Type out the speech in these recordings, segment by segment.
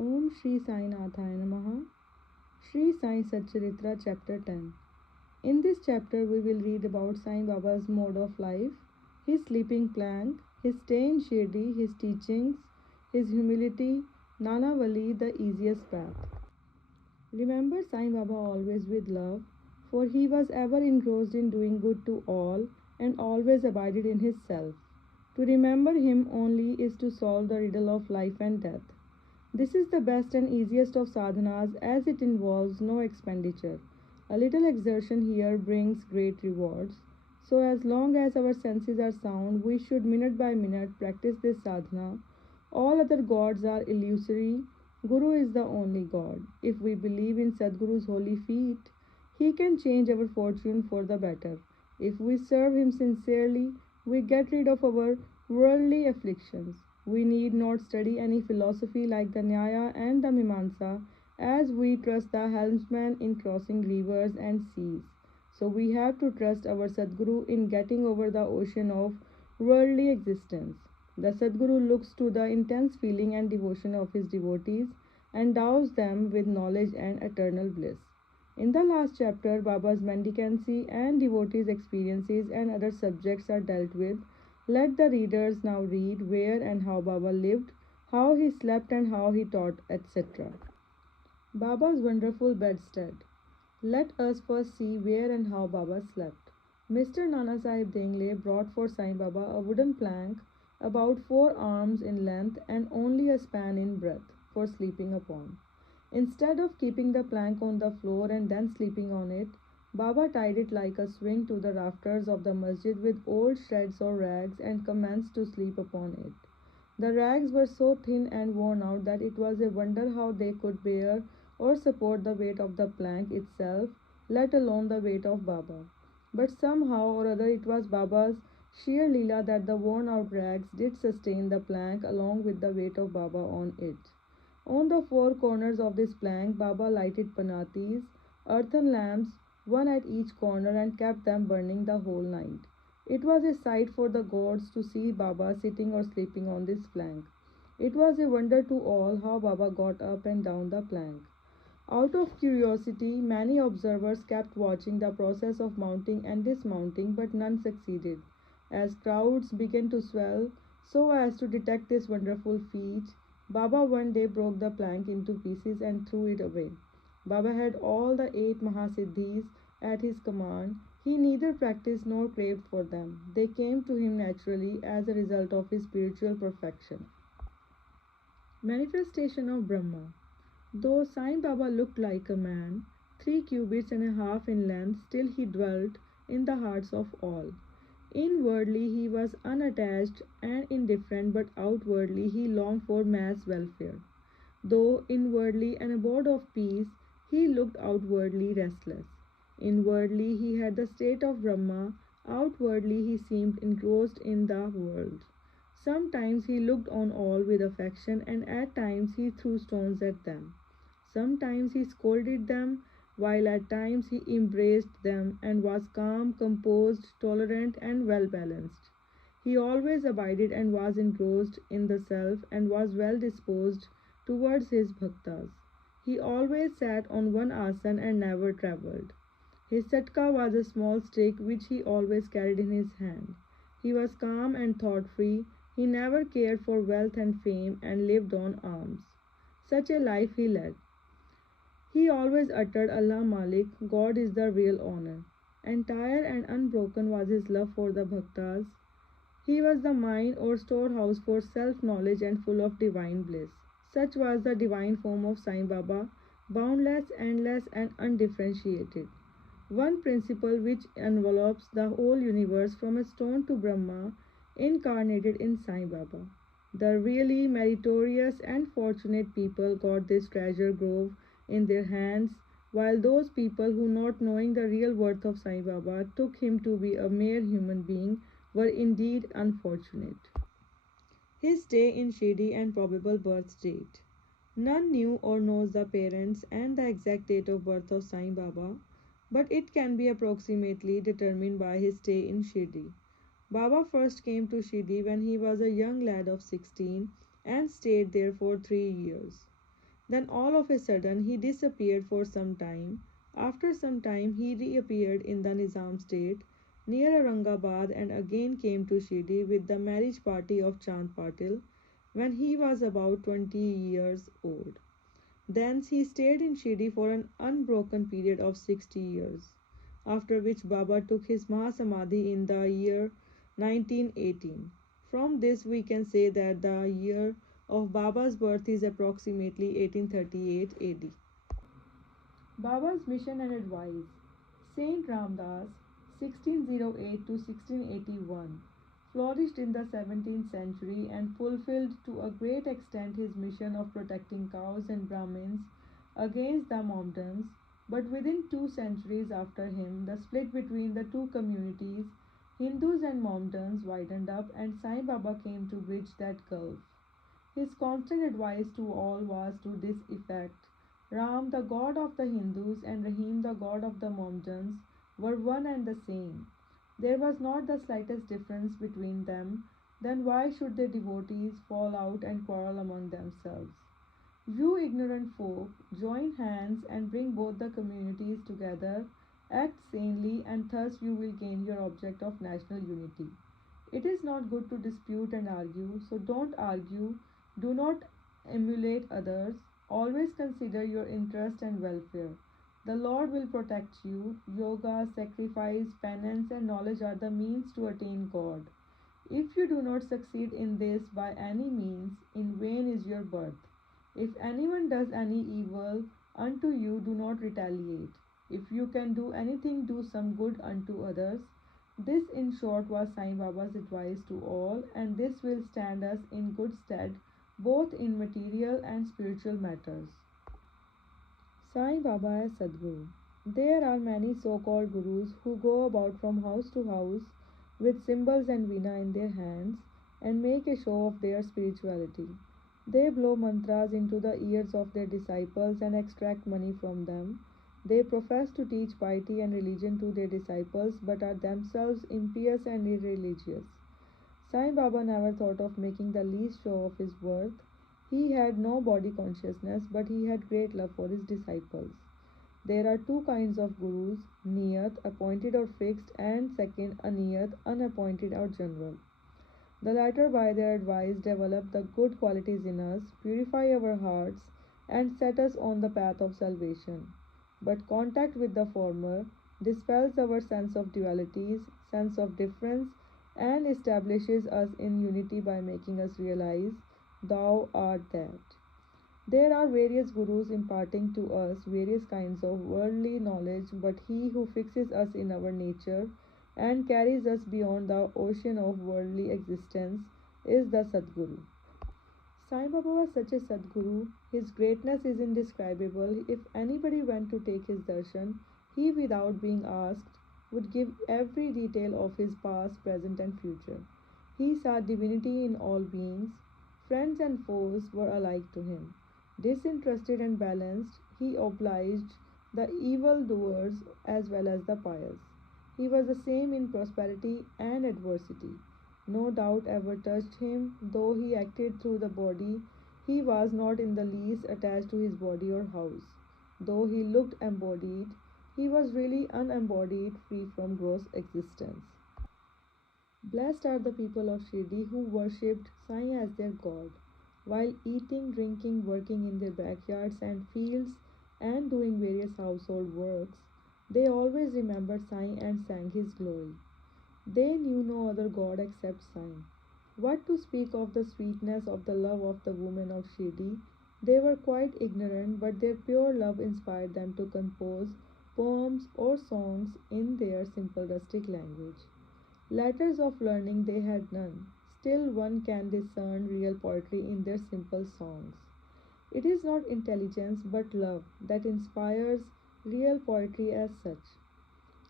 Om Shri Sai Nathaya Namaha. Shri Sai Satcharitra Chapter 10. In this chapter, we will read about Sai Baba's mode of life, his sleeping plank, his stay in Shirdi, his teachings, his humility, Nanavali, the easiest path. Remember Sai Baba always with love, for he was ever engrossed in doing good to all and always abided in his self. To remember him only is to solve the riddle of life and death. This is the best and easiest of sadhanas as it involves no expenditure. A little exertion here brings great rewards. So, as long as our senses are sound, we should minute by minute practice this sadhana. All other gods are illusory. Guru is the only God. If we believe in Sadguru's holy feet, he can change our fortune for the better. If we serve him sincerely, we get rid of our worldly afflictions. We need not study any philosophy like the Nyaya and the Mimamsa, as we trust the helmsman in crossing rivers and seas. So we have to trust our Sadguru in getting over the ocean of worldly existence. The Sadguru looks to the intense feeling and devotion of his devotees and endows them with knowledge and eternal bliss. In the last chapter, Baba's mendicancy and devotees' experiences and other subjects are dealt with. Let the readers now read where and how Baba lived, how he slept and how he taught, etc. Baba's wonderful bedstead. Let us first see where and how Baba slept. Mr. Nana Sahib Dengle brought for Sai Baba a wooden plank about 4 arms in length and only a span in breadth for sleeping upon. Instead of keeping the plank on the floor and then sleeping on it, Baba tied it like a swing to the rafters of the masjid with old shreds or rags and commenced to sleep upon it. The rags were so thin and worn out that it was a wonder how they could bear or support the weight of the plank itself, let alone the weight of Baba. But somehow or other it was Baba's sheer Leela that the worn out rags did sustain the plank along with the weight of Baba on it. On the 4 corners of this plank, Baba lighted panatis, earthen lamps, one at each corner, and kept them burning the whole night. It was a sight for the gods to see Baba sitting or sleeping on this plank. It was a wonder to all how Baba got up and down the plank. Out of curiosity, many observers kept watching the process of mounting and dismounting, but none succeeded. As crowds began to swell so as to detect this wonderful feat, Baba one day broke the plank into pieces and threw it away. Baba had all the 8 Mahasiddhis at his command. He neither practiced nor craved for them. They came to him naturally as a result of his spiritual perfection. Manifestation of Brahma. Though Sai Baba looked like a man, 3 cubits and a half in length, still he dwelt in the hearts of all. Inwardly he was unattached and indifferent, but outwardly he longed for mass welfare. Though inwardly an abode of peace, he looked outwardly restless. Inwardly he had the state of Brahma, outwardly he seemed engrossed in the world. Sometimes he looked on all with affection, and at times he threw stones at them. Sometimes he scolded them, while at times he embraced them and was calm, composed, tolerant, and well balanced. He always abided and was engrossed in the self and was well disposed towards his bhaktas. He always sat on one asan and never travelled. His satka was a small stick which he always carried in his hand. He was calm and thought free. He never cared for wealth and fame and lived on alms. Such a life he led. He always uttered Allah Malik, God is the real owner. Entire and unbroken was his love for the bhaktas. He was the mine or storehouse for self-knowledge and full of divine bliss. Such was the divine form of Sai Baba, boundless, endless, and undifferentiated. One principle which envelopes the whole universe from a stone to Brahma, incarnated in Sai Baba. The really meritorious and fortunate people got this treasure grove in their hands, while those people who, not knowing the real worth of Sai Baba, took him to be a mere human being, were indeed unfortunate. His stay in Shirdi and probable birth date. None knew or knows the parents and the exact date of birth of Sai Baba, but it can be approximately determined by his stay in Shirdi. Baba first came to Shirdi when he was a young lad of 16 and stayed there for 3 years. Then all of a sudden he disappeared for some time. After some time he reappeared in the Nizam state near Aurangabad and again came to Shirdi with the marriage party of Chand Patil when he was about 20 years old. Thence he stayed in Shirdi for an unbroken period of 60 years, after which Baba took his Mahasamadhi in the year 1918. From this we can say that the year of Baba's birth is approximately 1838 AD. Baba's mission and advice. Saint Ramdas 1608 to 1681 flourished in the 17th century and fulfilled to a great extent his mission of protecting cows and Brahmins against the Mohammedans, but within 2 centuries after him, the split between the two communities, Hindus and Mohammedans, widened up and Sai Baba came to bridge that gulf. His constant advice to all was to this effect: Ram, the god of the Hindus, and Rahim, the god of the Mohammedans, were one and the same. There was not the slightest difference between them. Then why should the devotees fall out and quarrel among themselves? You ignorant folk, join hands and bring both the communities together, act sanely, and thus you will gain your object of national unity. It is not good to dispute and argue, so don't argue, do not emulate others, always consider your interest and welfare. The Lord will protect you. Yoga, sacrifice, penance, and knowledge are the means to attain God. If you do not succeed in this by any means, in vain is your birth. If anyone does any evil unto you, do not retaliate. If you can do anything, do some good unto others. This, in short, was Sai Baba's advice to all, and this will stand us in good stead both in material and spiritual matters. Sai Baba as Sadguru. There are many so-called gurus who go about from house to house with cymbals and veena in their hands and make a show of their spirituality. They blow mantras into the ears of their disciples and extract money from them. They profess to teach piety and religion to their disciples but are themselves impious and irreligious. Sai Baba never thought of making the least show of his worth. He had no body consciousness, but he had great love for his disciples. There are two kinds of gurus: niyat, appointed or fixed, and second, aniyat, unappointed or general. The latter, by their advice, develop the good qualities in us, purify our hearts, and set us on the path of salvation. But contact with the former dispels our sense of dualities, sense of difference, and establishes us in unity by making us realize, Thou art that. There are various gurus imparting to us various kinds of worldly knowledge, but he who fixes us in our nature and carries us beyond the ocean of worldly existence is the Sadguru. Sai Baba was such a Sadguru, his greatness is indescribable. If anybody went to take his darshan, he, without being asked, would give every detail of his past, present, and future. He saw divinity in all beings. Friends and foes were alike to him. Disinterested and balanced, he obliged the evil doers as well as the pious. He was the same in prosperity and adversity. No doubt ever touched him, though he acted through the body, he was not in the least attached to his body or house. Though he looked embodied, he was really unembodied, free from gross existence. Blessed are the people of Shirdi who worshipped Sai as their God. While eating, drinking, working in their backyards and fields, and doing various household works, they always remembered Sai and sang his glory. They knew no other God except Sai. What to speak of the sweetness of the love of the women of Shirdi? They were quite ignorant, but their pure love inspired them to compose poems or songs in their simple rustic language. Letters of learning they had none. Still, one can discern real poetry in their simple songs. It is not intelligence but love that inspires real poetry as such.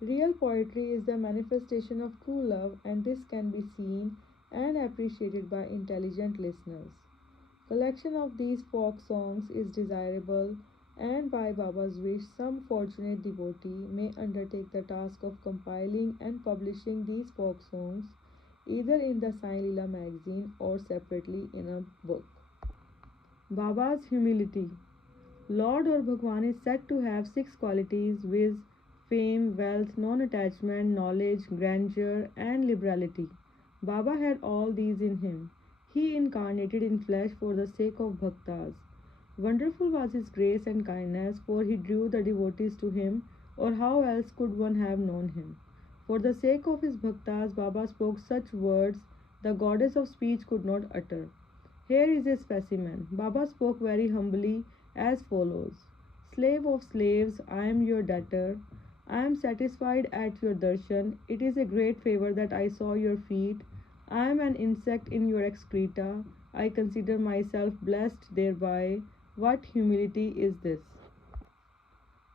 Real poetry is the manifestation of true love, and this can be seen and appreciated by intelligent listeners. Collection of these folk songs is desirable, and by Baba's wish, some fortunate devotee may undertake the task of compiling and publishing these folk songs either in the Sai Leela magazine or separately in a book. Baba's humility. Lord or Bhagwan is said to have six qualities viz. Fame, wealth, non attachment, knowledge, grandeur, and liberality. Baba had all these in him. He incarnated in flesh for the sake of bhaktas. Wonderful was his grace and kindness, for he drew the devotees to him, or how else could one have known him? For the sake of his bhaktas, Baba spoke such words the goddess of speech could not utter. Here is a specimen. Baba spoke very humbly as follows: Slave of slaves, I am your debtor. I am satisfied at your darshan. It is a great favor that I saw your feet. I am an insect in your excreta. I consider myself blessed thereby. What humility is this?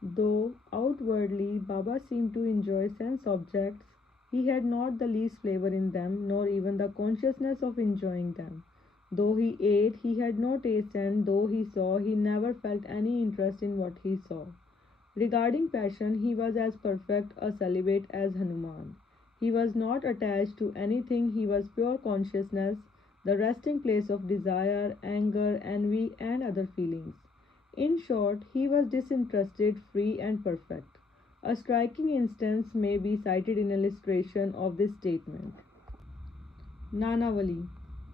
Though outwardly Baba seemed to enjoy sense objects, he had not the least flavor in them, nor even the consciousness of enjoying them. Though he ate, he had no taste, and though he saw, he never felt any interest in what he saw. Regarding passion, he was as perfect a celibate as Hanuman. He was not attached to anything, he was pure consciousness, the resting place of desire, anger, envy, and other feelings. In short, he was disinterested, free, and perfect. A striking instance may be cited in illustration of this statement. Nanavali.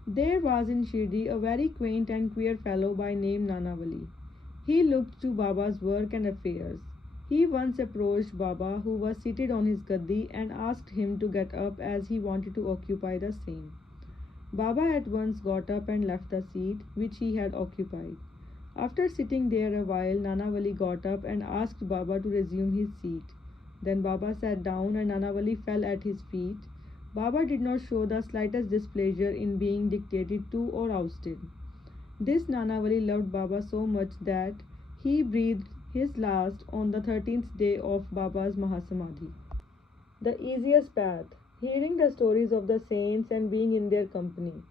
There was in Shri a very quaint and queer fellow by name Nanavali. He looked to Baba's work and affairs. He once approached Baba, who was seated on his gaddi, and asked him to get up as he wanted to occupy the same. Baba at once got up and left the seat which he had occupied. After sitting there a while, Nanavali got up and asked Baba to resume his seat. Then Baba sat down and Nanavali fell at his feet. Baba did not show the slightest displeasure in being dictated to or ousted. This Nanavali loved Baba so much that he breathed his last on the 13th day of Baba's Mahasamadhi. The easiest path, hearing the stories of the saints and being in their company.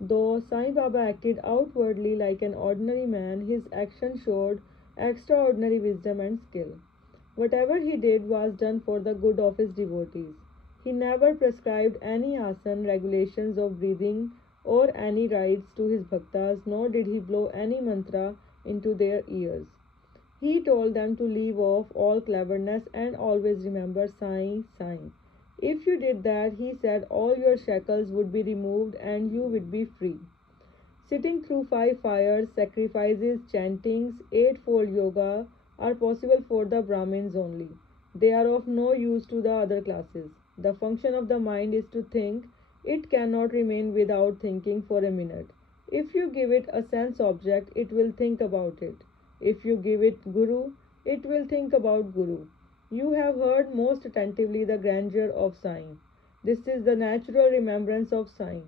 Though Sai Baba acted outwardly like an ordinary man, his action showed extraordinary wisdom and skill. Whatever he did was done for the good of his devotees. He never prescribed any asana, regulations of breathing, or any rites to his bhaktas, nor did he blow any mantra into their ears. He told them to leave off all cleverness and always remember Sai, Sai. If you did that, he said, all your shackles would be removed and you would be free. Sitting through 5 fires, sacrifices, chantings, eightfold yoga are possible for the Brahmins only. They are of no use to the other classes. The function of the mind is to think. It cannot remain without thinking for a minute. If you give it a sense object, it will think about it. If you give it Guru, it will think about Guru. You have heard most attentively the grandeur of Sai. This is the natural remembrance of Sai.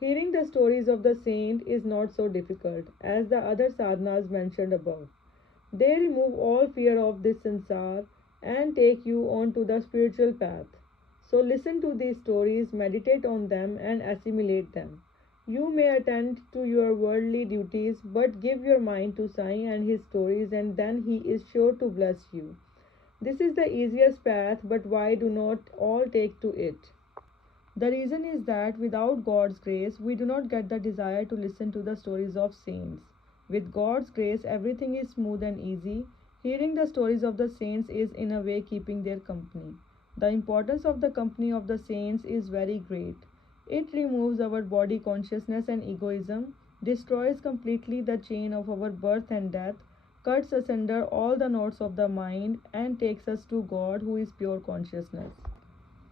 Hearing the stories of the saint is not so difficult as the other sadhanas mentioned above. They remove all fear of this sansar and take you on to the spiritual path. So listen to these stories, meditate on them, and assimilate them. You may attend to your worldly duties, but give your mind to Sai and his stories, and then he is sure to bless you. This is the easiest path, but why do not all take to it? The reason is that without God's grace, we do not get the desire to listen to the stories of saints. With God's grace, everything is smooth and easy. Hearing the stories of the saints is, in a way, keeping their company. The importance of the company of the saints is very great. It removes our body consciousness and egoism, destroys completely the chain of our birth and death, cuts asunder all the knots of the mind, and takes us to God, who is pure consciousness.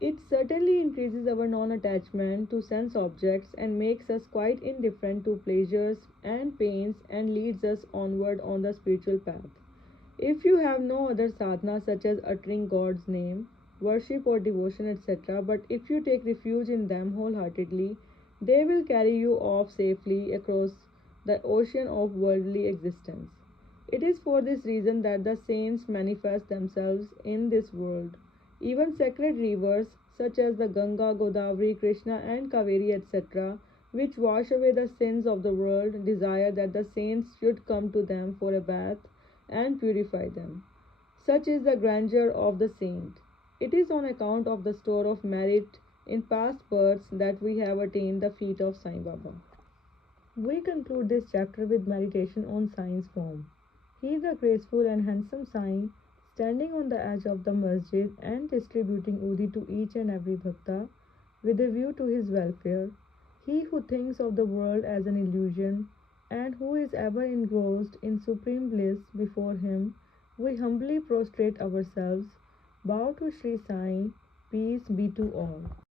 It certainly increases our non-attachment to sense objects and makes us quite indifferent to pleasures and pains and leads us onward on the spiritual path. If you have no other sadhana such as uttering God's name, worship or devotion, etc., but if you take refuge in them wholeheartedly, they will carry you off safely across the ocean of worldly existence. It is for this reason that the saints manifest themselves in this world. Even sacred rivers such as the Ganga, Godavari, Krishna, and Kaveri, etc., which wash away the sins of the world, desire that the saints should come to them for a bath and purify them. Such is the grandeur of the saint. It is on account of the store of merit in past births that we have attained the feet of Sai Baba. We conclude this chapter with meditation on Sai's form. He, the graceful and handsome Sai, standing on the edge of the masjid and distributing udi to each and every bhakta with a view to his welfare. He who thinks of the world as an illusion and who is ever engrossed in supreme bliss before him, we humbly prostrate ourselves, bow to Sri Sai, peace be to all.